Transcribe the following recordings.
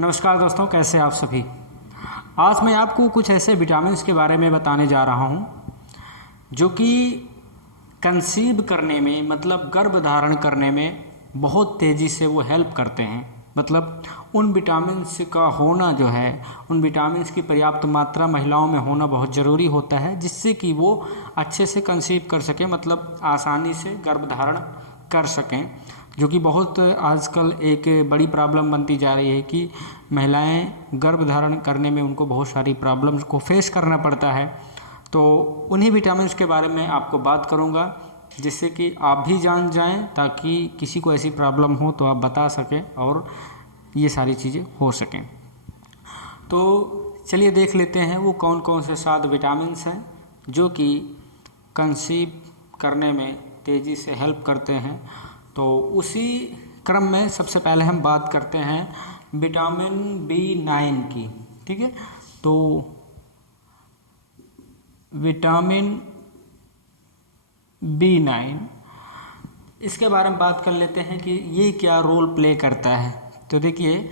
नमस्कार दोस्तों, कैसे आप सभी। आज मैं आपको कुछ ऐसे विटामिन्स के बारे में बताने जा रहा हूँ जो कि कंसीव करने में मतलब गर्भ धारण करने में बहुत तेज़ी से वो हेल्प करते हैं। मतलब उन विटामिन्स का होना जो है, उन विटामिन्स की पर्याप्त मात्रा महिलाओं में होना बहुत ज़रूरी होता है, जिससे कि वो अच्छे से कंसीव कर सकें, मतलब आसानी से गर्भ धारण कर सकें। जो कि बहुत आजकल एक बड़ी प्रॉब्लम बनती जा रही है कि महिलाएं गर्भ धारण करने में उनको बहुत सारी प्रॉब्लम्स को फेस करना पड़ता है। तो उन्हीं विटामिन्स के बारे में आपको बात करूंगा, जिससे कि आप भी जान जाएं, ताकि किसी को ऐसी प्रॉब्लम हो तो आप बता सकें और ये सारी चीज़ें हो सकें। तो चलिए देख लेते हैं वो कौन कौन से 7 विटामिन्स हैं जो कि कंसीव करने में तेज़ी से हेल्प करते हैं। तो उसी क्रम में सबसे पहले हम बात करते हैं विटामिन B9 की। ठीक है, तो विटामिन B9 इसके बारे में बात कर लेते हैं कि ये क्या रोल प्ले करता है। तो देखिए,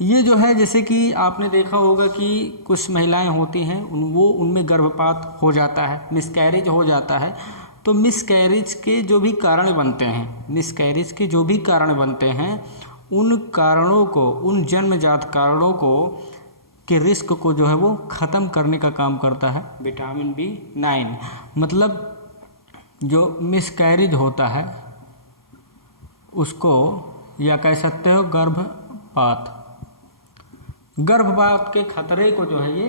ये जो है, जैसे कि आपने देखा होगा कि कुछ महिलाएं होती हैं उनमें गर्भपात हो जाता है, मिसकैरेज हो जाता है। तो मिसकैरेज के जो भी कारण बनते हैं, उन कारणों को, उन जन्मजात कारणों को के रिस्क को जो है वो ख़त्म करने का काम करता है विटामिन B9। मतलब जो मिसकैरेज होता है उसको, या कह सकते हो गर्भपात के खतरे को जो है ये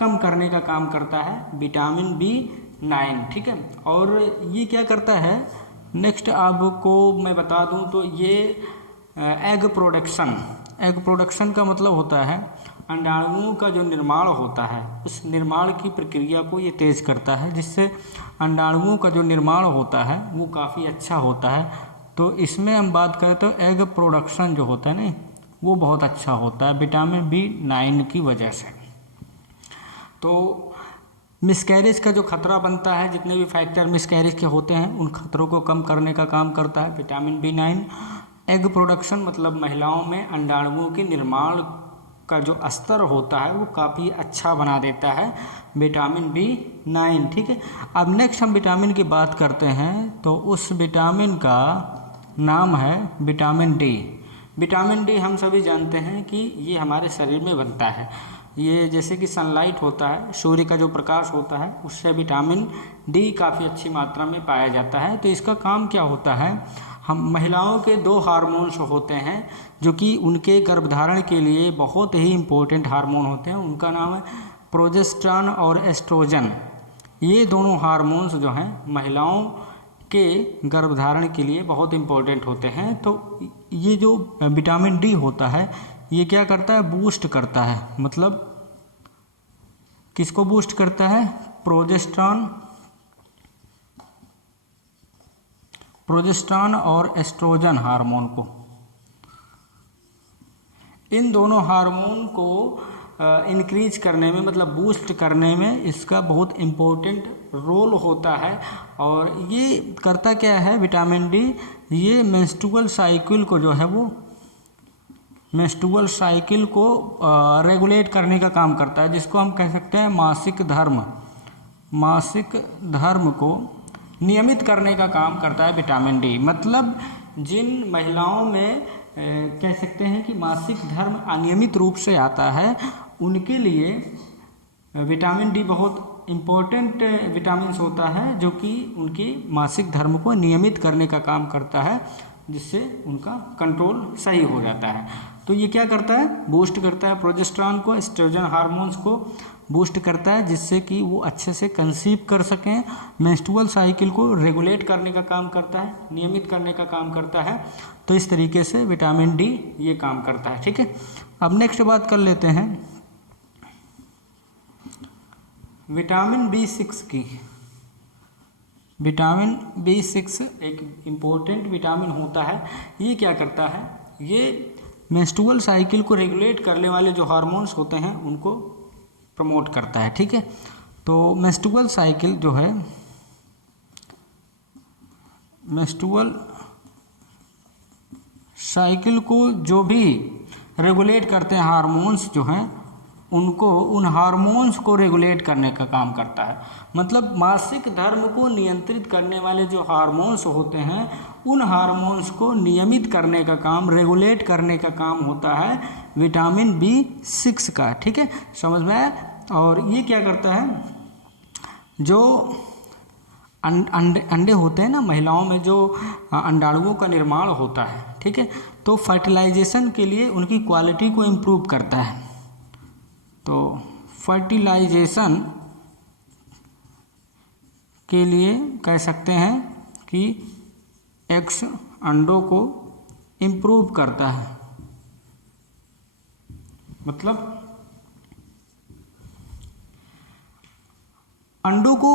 कम करने का काम करता है विटामिन B9। ठीक है, और ये क्या करता है, नेक्स्ट आपको मैं बता दूं तो ये एग प्रोडक्शन का मतलब होता है अंडाणुओं का जो निर्माण होता है, उस निर्माण की प्रक्रिया को ये तेज़ करता है, जिससे अंडाणुओं का जो निर्माण होता है वो काफ़ी अच्छा होता है। तो इसमें हम बात करें तो एग प्रोडक्शन जो होता है ना, वो बहुत अच्छा होता है विटामिन B9 की वजह से। तो मिसकैरेज का जो खतरा बनता है, जितने भी फैक्टर मिसकैरेज के होते हैं, उन खतरों को कम करने का काम करता है विटामिन B9। एग प्रोडक्शन मतलब महिलाओं में अंडाणुओं के निर्माण का जो स्तर होता है वो काफ़ी अच्छा बना देता है विटामिन B9। ठीक है, अब नेक्स्ट हम विटामिन की बात करते हैं, तो उस विटामिन का नाम है विटामिन D। विटामिन D हम सभी जानते हैं कि ये हमारे शरीर में बनता है। ये जैसे कि सनलाइट होता है, सूर्य का जो प्रकाश होता है, उससे विटामिन D काफ़ी अच्छी मात्रा में पाया जाता है। तो इसका काम क्या होता है, हम महिलाओं के 2 हार्मोन्स होते हैं जो कि उनके गर्भधारण के लिए बहुत ही इम्पोर्टेंट हार्मोन होते हैं। उनका नाम है प्रोजेस्टेरॉन और एस्ट्रोजन। ये दोनों हार्मोन्स जो हैं महिलाओं के गर्भधारण के लिए बहुत इम्पोर्टेंट होते हैं। तो ये जो विटामिन D होता है, ये क्या करता है, बूस्ट करता है। मतलब किसको बूस्ट करता है, प्रोजेस्टेरॉन और एस्ट्रोजन हार्मोन को। इन दोनों हार्मोन को इंक्रीज करने में, मतलब बूस्ट करने में इसका बहुत इम्पोर्टेंट रोल होता है। और ये करता क्या है विटामिन D, ये मेंस्ट्रुअल साइकिल को जो है वो रेगुलेट करने का काम करता है, जिसको हम कह सकते हैं मासिक धर्म को नियमित करने का काम करता है विटामिन D। मतलब जिन महिलाओं में कह सकते हैं कि मासिक धर्म अनियमित रूप से आता है, उनके लिए विटामिन D बहुत इम्पोर्टेंट विटामिन होता है, जो कि उनकी मासिक धर्म को नियमित करने का काम करता है, जिससे उनका कंट्रोल सही हो जाता है। तो ये क्या करता है, बूस्ट करता है प्रोजेस्टेरॉन को, एस्ट्रोजन हार्मोन्स को बूस्ट करता है, जिससे कि वो अच्छे से कंसीव कर सकें। मेंस्ट्रुअल साइकिल को रेगुलेट करने का काम करता है, नियमित करने का काम करता है। तो इस तरीके से विटामिन D ये काम करता है। ठीक है, अब नेक्स्ट बात कर लेते हैं विटामिन B6 की। विटामिन B6 एक इम्पोर्टेंट विटामिन होता है। ये क्या करता है, ये मेंस्ट्रुअल साइकिल को रेगुलेट करने वाले जो हार्मोन्स होते हैं उनको प्रमोट करता है। ठीक है, तो मेंस्ट्रुअल साइकिल जो है, मेंस्ट्रुअल साइकिल को जो भी रेगुलेट करते हैं हार्मोन्स जो हैं उनको, उन हार्मोन्स को रेगुलेट करने का काम करता है। मतलब मासिक धर्म को नियंत्रित करने वाले जो हार्मोन्स होते हैं उन हार्मोन्स को नियमित करने का काम, रेगुलेट करने का काम होता है विटामिन B6 का। ठीक है, समझ में आया। और ये क्या करता है, जो अंडे होते हैं ना महिलाओं में, जो अंडाणुओं का निर्माण होता है, ठीक है, तो फर्टिलाइजेशन के लिए उनकी क्वालिटी को इम्प्रूव करता है। तो फर्टिलाइजेशन के लिए कह सकते हैं कि एक्स अंडों को इम्प्रूव करता है, मतलब अंडों को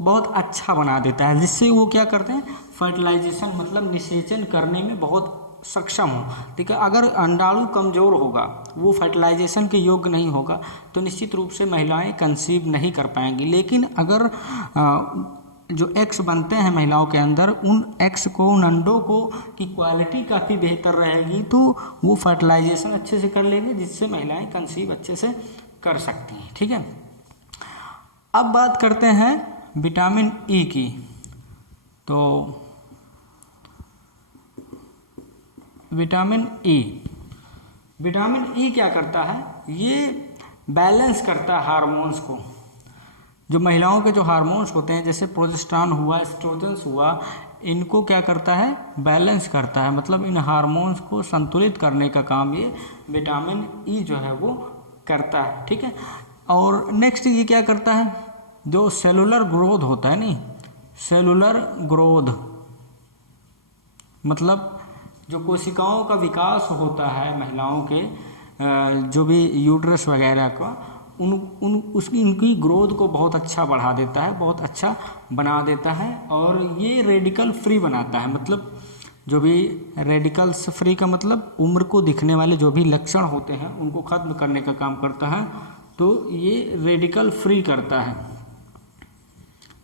बहुत अच्छा बना देता है, जिससे वो क्या करते हैं, फर्टिलाइजेशन मतलब निषेचन करने में बहुत सक्षम हो। ठीक है, अगर अंडाणु कमज़ोर होगा, वो फर्टिलाइजेशन के योग्य नहीं होगा, तो निश्चित रूप से महिलाएं कंसीव नहीं कर पाएंगी। लेकिन अगर जो एग्स बनते हैं महिलाओं के अंदर, उन एग्स को, उन अंडों को की क्वालिटी काफ़ी बेहतर रहेगी, तो वो फर्टिलाइजेशन अच्छे से कर लेंगे, जिससे महिलाएं कंसीव अच्छे से कर सकती हैं। ठीक है, अब बात करते हैं विटामिन ई की। तो विटामिन ई क्या करता है, ये बैलेंस करता है हार्मोन्स को। जो महिलाओं के जो हार्मोन्स होते हैं, जैसे प्रोजेस्टेरॉन हुआ, एस्ट्रोजन्स हुआ, इनको क्या करता है, बैलेंस करता है। मतलब इन हार्मोन्स को संतुलित करने का काम ये विटामिन ई जो है वो करता है। ठीक है, और नेक्स्ट ये क्या करता है, जो सेलुलर ग्रोथ होता है, नहीं सेलुलर ग्रोथ मतलब जो कोशिकाओं का विकास होता है महिलाओं के, जो भी यूट्रस वगैरह का, उनकी ग्रोथ को बहुत अच्छा बढ़ा देता है, बहुत अच्छा बना देता है। और ये रेडिकल फ्री बनाता है, मतलब जो भी रेडिकल्स फ्री का मतलब उम्र को दिखने वाले जो भी लक्षण होते हैं उनको ख़त्म करने का काम करता है। तो ये रेडिकल फ्री करता है,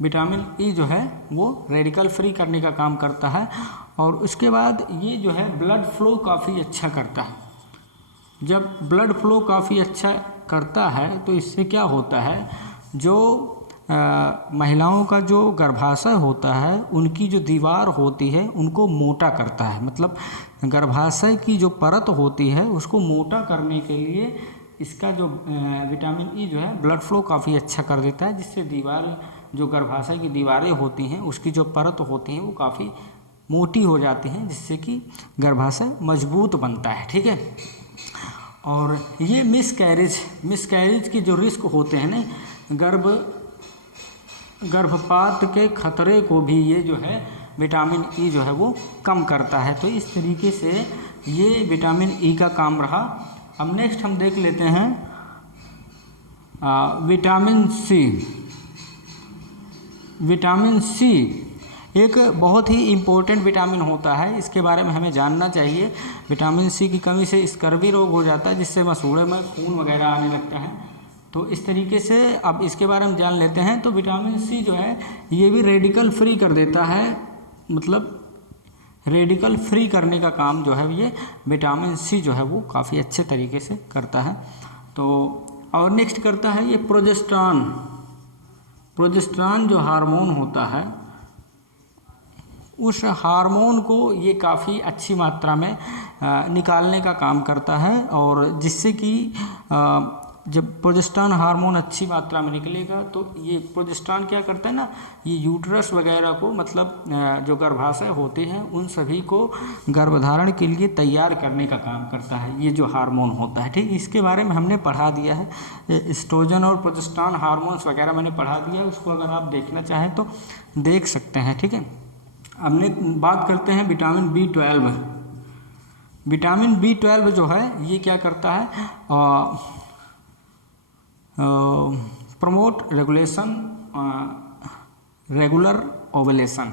विटामिन ई जो है वो रेडिकल फ्री करने का काम करता है। और उसके बाद ये जो है ब्लड फ्लो काफ़ी अच्छा करता है। जब ब्लड फ्लो काफ़ी अच्छा करता है तो इससे क्या होता है, जो महिलाओं का जो गर्भाशय होता है उनकी जो दीवार होती है उनको मोटा करता है। मतलब गर्भाशय की जो परत होती है उसको मोटा करने के लिए इसका जो विटामिन ई जो है ब्लड फ्लो काफ़ी अच्छा कर देता है, जिससे दीवार, जो गर्भाशय की दीवारें होती हैं उसकी जो परत होती हैं वो काफ़ी मोटी हो जाती हैं, जिससे कि गर्भाशय मजबूत बनता है। ठीक है, और ये मिसकैरेज की जो रिस्क होते हैं ना, गर्भपात के खतरे को भी ये जो है विटामिन ई जो है वो कम करता है। तो इस तरीके से ये विटामिन ई का काम रहा। अब नेक्स्ट हम देख लेते हैं विटामिन सी एक बहुत ही इम्पोर्टेंट विटामिन होता है, इसके बारे में हमें जानना चाहिए। विटामिन सी की कमी से स्कर्वी रोग हो जाता है, जिससे मसूड़े में खून वगैरह आने लगता है। तो इस तरीके से अब इसके बारे में जान लेते हैं। तो विटामिन सी जो है ये भी रेडिकल फ्री कर देता है, मतलब रेडिकल फ्री करने का काम जो है ये विटामिन सी जो है वो काफ़ी अच्छे तरीके से करता है। तो और नेक्स्ट करता है ये प्रोजेस्टेरॉन जो हार्मोन होता है, उस हार्मोन को ये काफ़ी अच्छी मात्रा में निकालने का काम करता है। और जिससे कि जब प्रोजेस्टेरॉन हार्मोन अच्छी मात्रा में निकलेगा तो ये प्रोजेस्टेरॉन क्या करता है ना, ये यूट्रस वगैरह को, मतलब जो गर्भाशय होते हैं उन सभी को गर्भधारण के लिए तैयार करने का काम करता है, ये जो हार्मोन होता है। ठीक, इसके बारे में हमने पढ़ा दिया है, एस्ट्रोजन और प्रोजेस्टेरॉन हार्मोन्स वगैरह मैंने पढ़ा दिया है, उसको अगर आप देखना चाहें तो देख सकते हैं। ठीक है, अब बात करते हैं विटामिन B12। विटामिन B12 जो है ये क्या करता है, प्रमोट रेगुलर ओवुलेशन।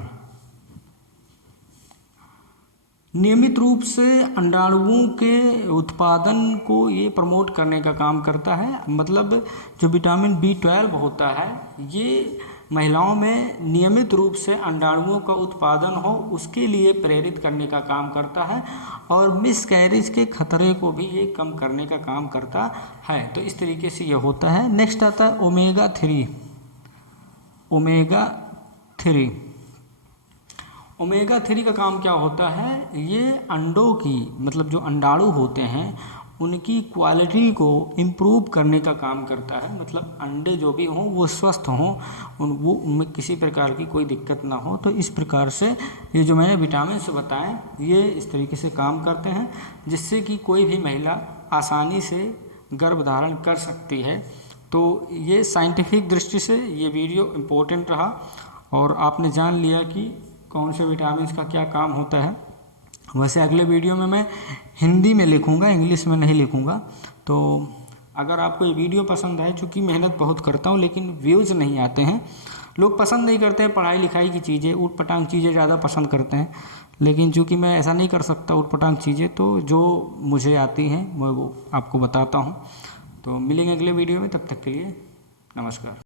नियमित रूप से अंडाणुओं के उत्पादन को ये प्रमोट करने का काम करता है। मतलब जो विटामिन B12 होता है ये महिलाओं में नियमित रूप से अंडाणुओं का उत्पादन हो उसके लिए प्रेरित करने का काम करता है, और मिसकैरेज के खतरे को भी ये कम करने का काम करता है। तो इस तरीके से ये होता है। नेक्स्ट आता है ओमेगा 3। ओमेगा 3 का काम क्या होता है, ये अंडों की मतलब जो अंडाणु होते हैं उनकी क्वालिटी को इम्प्रूव करने का काम करता है। मतलब अंडे जो भी हों वो स्वस्थ हों, उनमें किसी प्रकार की कोई दिक्कत ना हो। तो इस प्रकार से ये जो मैंने विटामिन से बताएं ये इस तरीके से काम करते हैं जिससे कि कोई भी महिला आसानी से गर्भ धारण कर सकती है। तो ये साइंटिफिक दृष्टि से ये वीडियो इम्पोर्टेंट रहा और आपने जान लिया कि कौन से विटामिन का क्या काम होता है। वैसे अगले वीडियो में मैं हिंदी में लिखूंगा, इंग्लिश में नहीं लिखूंगा। तो अगर आपको ये वीडियो पसंद आए, चूँकि मेहनत बहुत करता हूँ लेकिन व्यूज़ नहीं आते हैं, लोग पसंद नहीं करते हैं पढ़ाई लिखाई की चीज़ें, ऊट पटांग चीज़ें ज़्यादा पसंद करते हैं। लेकिन चूँकि मैं ऐसा नहीं कर सकता ऊट पटांग चीज़ें, तो जो मुझे आती हैं मैं वो आपको बताता हूँ। तो मिलेंगे अगले वीडियो में, तब तक के लिए नमस्कार।